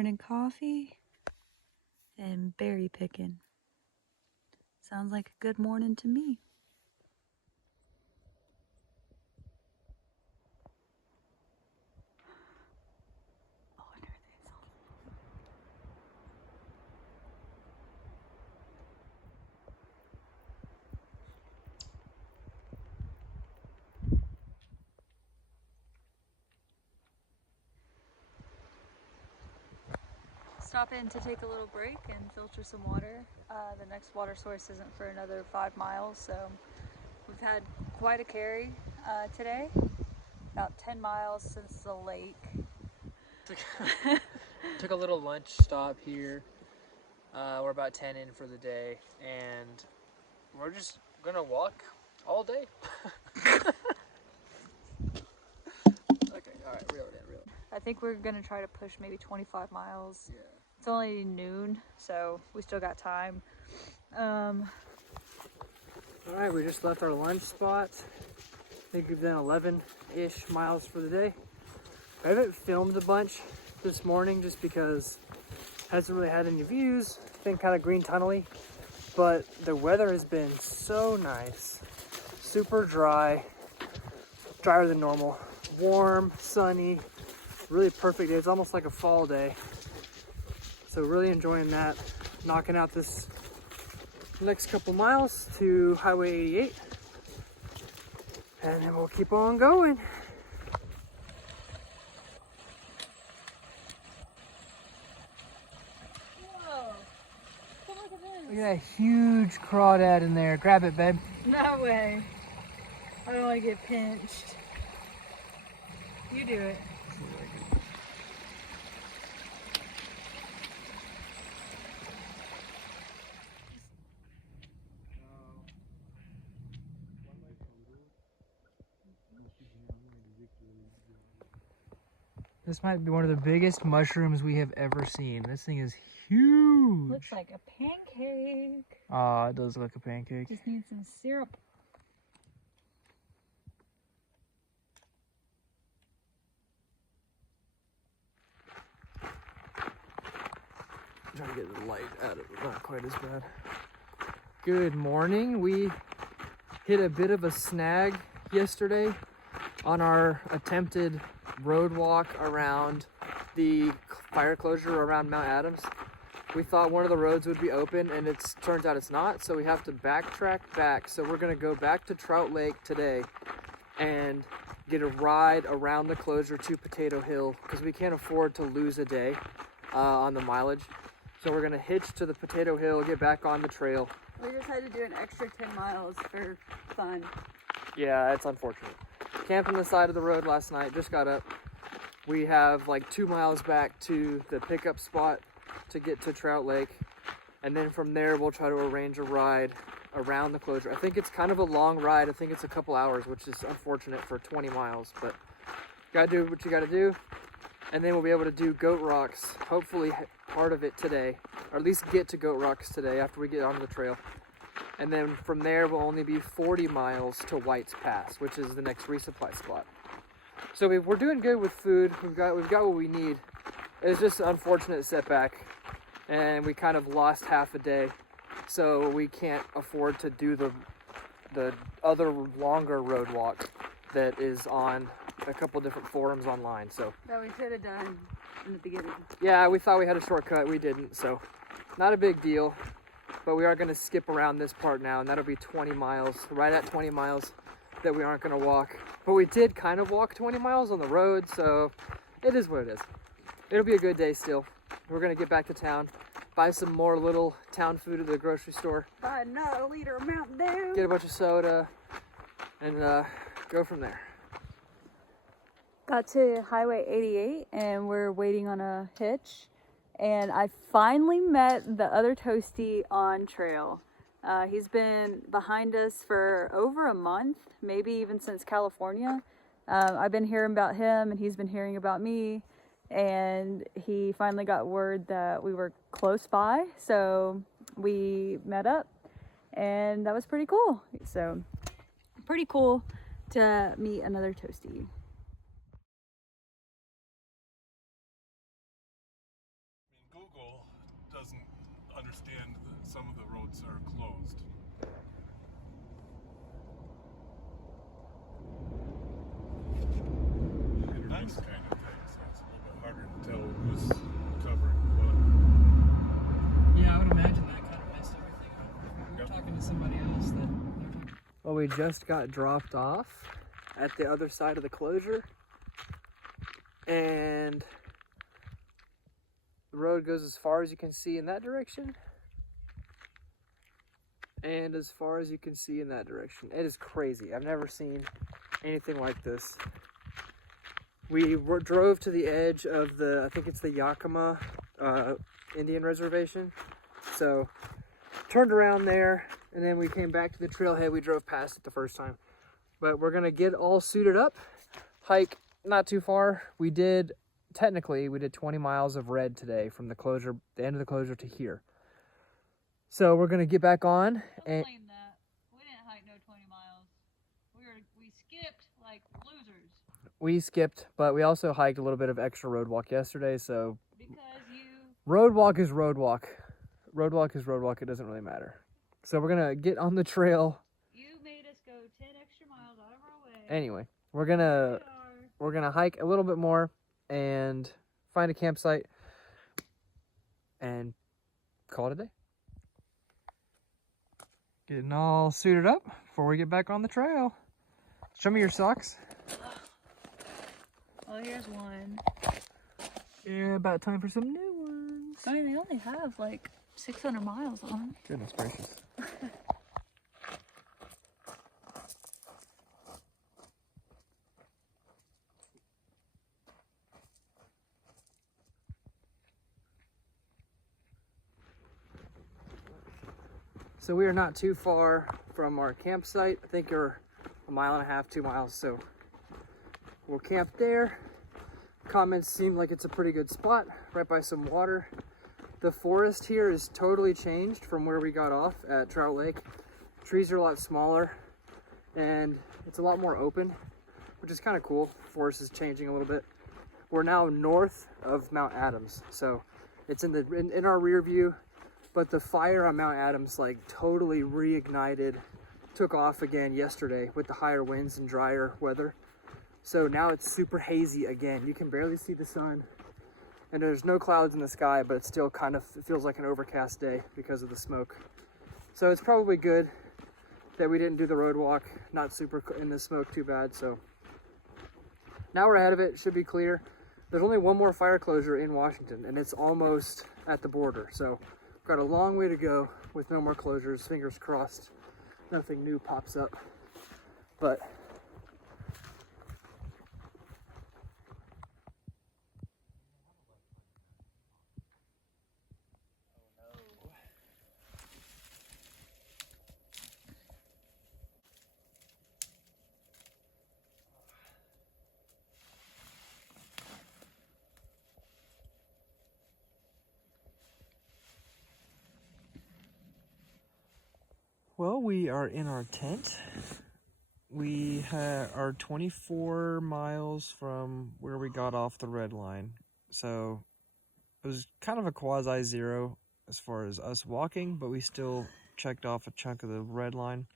morning coffee and berry picking. Sounds like a good morning to me. Stop in to take a little break and filter some water. The next water source isn't for another 5 miles, so we've had quite a carry today. About 10 miles since the lake. Took a little lunch stop here. We're about 10 in for the day, and we're just gonna walk all day. Okay, all right, reel it in. I think we're gonna try to push maybe 25 miles. Yeah. It's only noon, so we still got time. All right, we just left our lunch spot. I think we've done 11-ish miles for the day. I haven't filmed a bunch this morning just because it hasn't really had any views. It's been kind of green tunnely, but the weather has been so nice. Super dry, drier than normal. Warm, sunny, really perfect day. It's almost like a fall day. So really enjoying that. Knocking out this next couple miles to Highway 88. And then we'll keep on going. Whoa! Look at this. Look at that huge crawdad in there. Grab it, babe. No way. I don't want to get pinched. You do it. This might be one of the biggest mushrooms we have ever seen. This thing is huge. Looks like a pancake. Ah, it does look like a pancake. Just need some syrup. I'm trying to get the light out of it, not quite as bad. Good morning. We hit a bit of a snag yesterday on our attempted road walk around the fire closure around Mount Adams. We thought one of the roads would be open, and it turns out it's not, so we have to backtrack back. So we're gonna go back to Trout Lake today and get a ride around the closure to Potato Hill because we can't afford to lose a day on the mileage. So we're gonna hitch to the Potato Hill, get back on the trail. We just had to do an extra 10 miles for fun. Yeah, it's unfortunate. Camped on the side of the road last night, just got up. We have like 2 miles back to the pickup spot to get to Trout Lake. And then from there, we'll try to arrange a ride around the closure. I think it's kind of a long ride. I think it's a couple hours, which is unfortunate for 20 miles, but you gotta do what you gotta do. And then we'll be able to do Goat Rocks, hopefully part of it today, or at least get to Goat Rocks today after we get onto the trail. And then from there, we'll only be 40 miles to White's Pass, which is the next resupply spot. So we're doing good with food. We've got what we need. It's just an unfortunate setback, and we kind of lost half a day. So we can't afford to do the other longer road walk that is on a couple different forums online. So That we should have done in the beginning. yeah, we thought we had a shortcut. We didn't, so not a big deal. But we are going to skip around this part now, and that'll be 20 miles, right at 20 miles that we aren't going to walk. But we did kind of walk 20 miles on the road, so it is what it is. It'll be a good day still. We're going to get back to town, buy some more little town food at the grocery store. Buy another liter of Mountain Dew. Get a bunch of soda, and go from there. Got to Highway 88 and we're waiting on a hitch. And I finally met the other Toasty on trail. He's been behind us for over a month, maybe even since California. I've been hearing about him and he's been hearing about me. And he finally got word that we were close by. So we met up and that was pretty cool. So pretty cool to meet another Toasty. ice kind of thing, so it's a little bit harder to tell who's covering what. Yeah, I would imagine that kind of messed everything up. We were talking to somebody else that... Well, we just got dropped off at the other side of the closure, and the road goes as far as you can see in that direction, and as far as you can see in that direction. It is crazy. I've never seen anything like this. We drove to the edge of the, I think it's the Yakima Indian Reservation. So turned around there, and then we came back to the trailhead. We drove past it the first time. But we're gonna get all suited up, hike not too far. Technically, we did 20 miles of red today from the closure, the end of the closure to here. So we're gonna get back on. Don't blame that. We didn't hike no 20 miles. We skipped like losers. We skipped, but we also hiked a little bit of extra road walk yesterday, so. Because road walk is road walk. Road walk is road walk, it doesn't really matter. So we're gonna get on the trail. You made us go 10 extra miles out of our way. Anyway, we're gonna hike a little bit more and find a campsite and call it a day. Getting all suited up before we get back on the trail. Show me your socks. Oh, here's one. Yeah, about time for some new ones. I mean, they only have like 600 miles on them. Goodness gracious. So we are not too far from our campsite. I think we're 1.5 miles, 2 miles. So we'll camp there. Comments seem like it's a pretty good spot, right by some water. The forest here is totally changed from where we got off at Trout Lake. Trees are a lot smaller and it's a lot more open, which is kind of cool. The forest is changing a little bit. We're now north of Mount Adams, so it's in our rear view. But the fire on Mount Adams like totally reignited, took off again yesterday with the higher winds and drier weather. So now it's super hazy again. You can barely see the sun and there's no clouds in the sky, but it still kind of feels like an overcast day because of the smoke. So it's probably good that we didn't do the road walk, not super in the smoke too bad. So now we're ahead of it, should be clear. There's only one more fire closure in Washington and it's almost at the border. So got a long way to go with no more closures. Fingers crossed nothing new pops up. But well, we are in our tent. We are 24 miles from where we got off the red line. So it was kind of a quasi-zero as far as us walking, but we still checked off a chunk of the red line.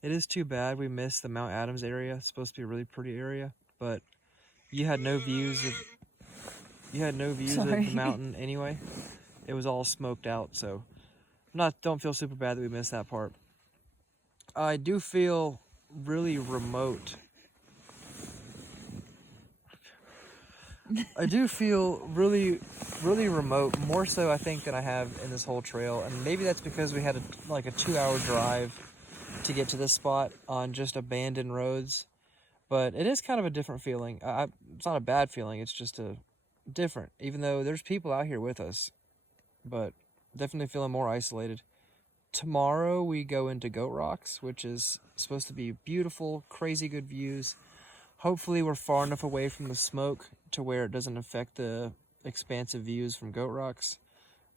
It is too bad we missed the Mount Adams area. It's supposed to be a really pretty area, but you had no views of the mountain anyway. It was all smoked out, so don't feel super bad that we missed that part. I do feel really remote. I do feel really remote, more so I think than I have in this whole trail, and maybe that's because we had a 2-hour drive to get to this spot on just abandoned roads. But it is kind of a different feeling. It's not a bad feeling, it's just a different, even though there's people out here with us, but definitely feeling more isolated. Tomorrow we go into Goat Rocks, which is supposed to be beautiful, crazy good views. Hopefully we're far enough away from the smoke to where it doesn't affect the expansive views from Goat Rocks.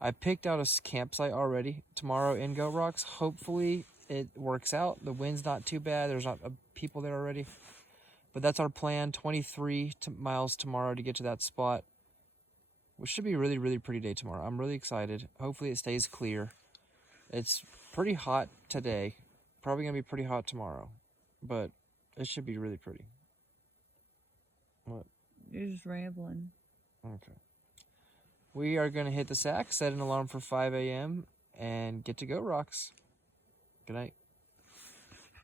I picked out a campsite already tomorrow in Goat Rocks. Hopefully it works out. The wind's not too bad. There's not people there already. But that's our plan, 23 miles tomorrow to get to that spot, which should be a really, really pretty day tomorrow. I'm really excited. Hopefully it stays clear. It's pretty hot today. Probably going to be pretty hot tomorrow. But it should be really pretty. What? You're just rambling. Okay. We are going to hit the sack, set an alarm for 5 a.m., and get to go, Rocks. Good night.